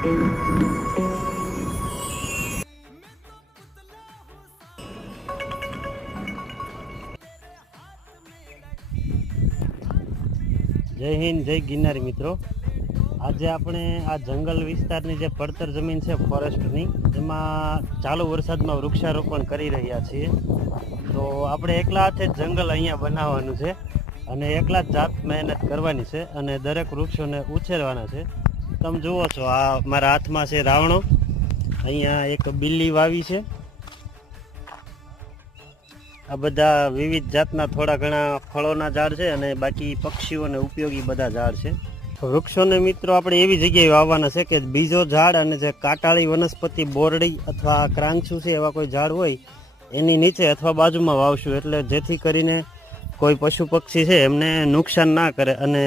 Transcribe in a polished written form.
જય હિન્દ, જય ગિરનારી મિત્રો। આજે આપણે આ જંગલ વિસ્તારની જે પડતર જમીન છે ફોરેસ્ટની, એમાં ચાલુ વરસાદમાં વૃક્ષારોપણ કરી રહ્યા છીએ। તો આપણે એકલા હાથે જંગલ અહીંયા બનાવવાનું છે અને એકલા જ જાત મહેનત કરવાની છે અને દરેક વૃક્ષોને ઉછેરવાના છે। તમે જુઓ છો, આ મારા હાથમાં છે રાવણો, અહીંયા એક બિલ્લી વાવી છે, આ બધા વિવિધ જાતના થોડા ઘણા ફળોના ઝાડ છે અને બાકી પક્ષીઓને ઉપયોગી બધા ઝાડ છે। વૃક્ષોને મિત્રો આપણે એવી જગ્યાએ વાવવાના છે કે બીજો ઝાડ અને જે કાંટાળી વનસ્પતિ, બોરડી અથવા ક્રાંચુ છે એવા કોઈ ઝાડ હોય એની નીચે અથવા બાજુમાં વાવશું, એટલે જેથી કરીને કોઈ પશુ પક્ષી છે એમને નુકસાન ના કરે અને